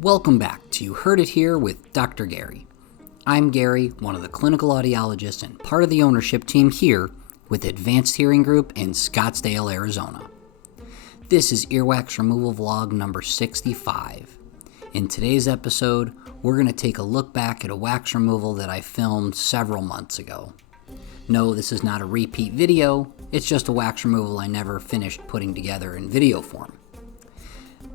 Welcome back to You Heard It Here with Dr. Gary. I'm Gary, one of the clinical audiologists and part of the ownership team here with Advanced Hearing Group in Scottsdale, Arizona. This is earwax removal vlog number 65. In today's episode, we're going to take a look back at a wax removal that I filmed several months ago. No, this is not a repeat video, it's just a wax removal I never finished putting together in video form.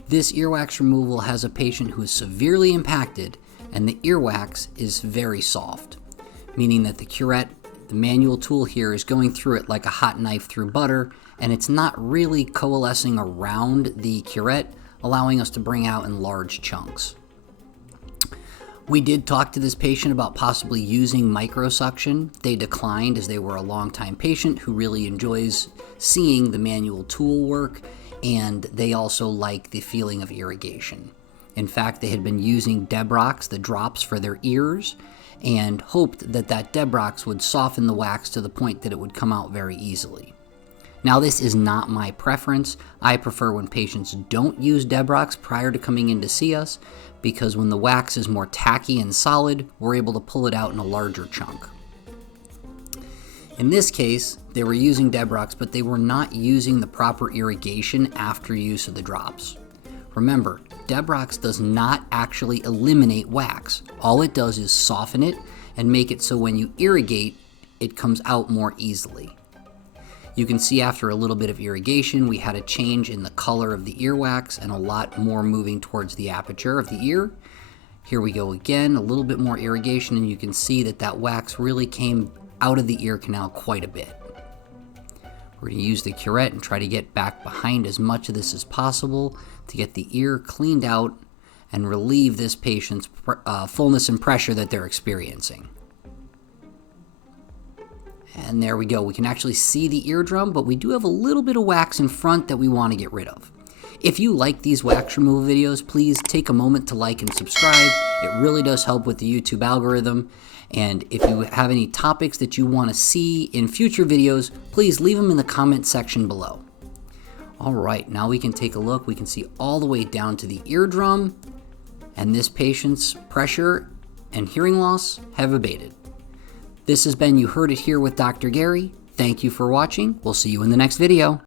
This earwax removal has a patient who is severely impacted and the earwax is very soft, meaning that the curette, the manual tool here, is going through it like a hot knife through butter, and it's not really coalescing around the curette, allowing us to bring out in large chunks. We did talk to this patient about possibly using microsuction. They declined as they were a longtime patient who really enjoys seeing the manual tool work, and they also like the feeling of irrigation. In fact, they had been using Debrox, the drops, for their ears, and hoped that that Debrox would soften the wax to the point that it would come out very easily. Now, this is not my preference. I prefer when patients don't use Debrox prior to coming in to see us, because when the wax is more tacky and solid, we're able to pull it out in a larger chunk. In this case, they were using Debrox, but they were not using the proper irrigation after use of the drops. Remember, Debrox does not actually eliminate wax. All it does is soften it and make it so when you irrigate, it comes out more easily. You can see after a little bit of irrigation, we had a change in the color of the earwax and a lot more moving towards the aperture of the ear. Here we go again, a little bit more irrigation, and you can see that that wax really came out of the ear canal quite a bit. We're going to use the curette and try to get back behind as much of this as possible to get the ear cleaned out and relieve this patient's fullness and pressure that they're experiencing. And there we go. We can actually see the eardrum, but we do have a little bit of wax in front that we want to get rid of. If you like these wax removal videos, please take a moment to like and subscribe. It really does help with the YouTube algorithm. And if you have any topics that you want to see in future videos, please leave them in the comment section below. All right, now we can take a look. We can see all the way down to the eardrum, and this patient's pressure and hearing loss have abated. This has been You Heard It Here with Dr. Gary. Thank you for watching. We'll see you in the next video.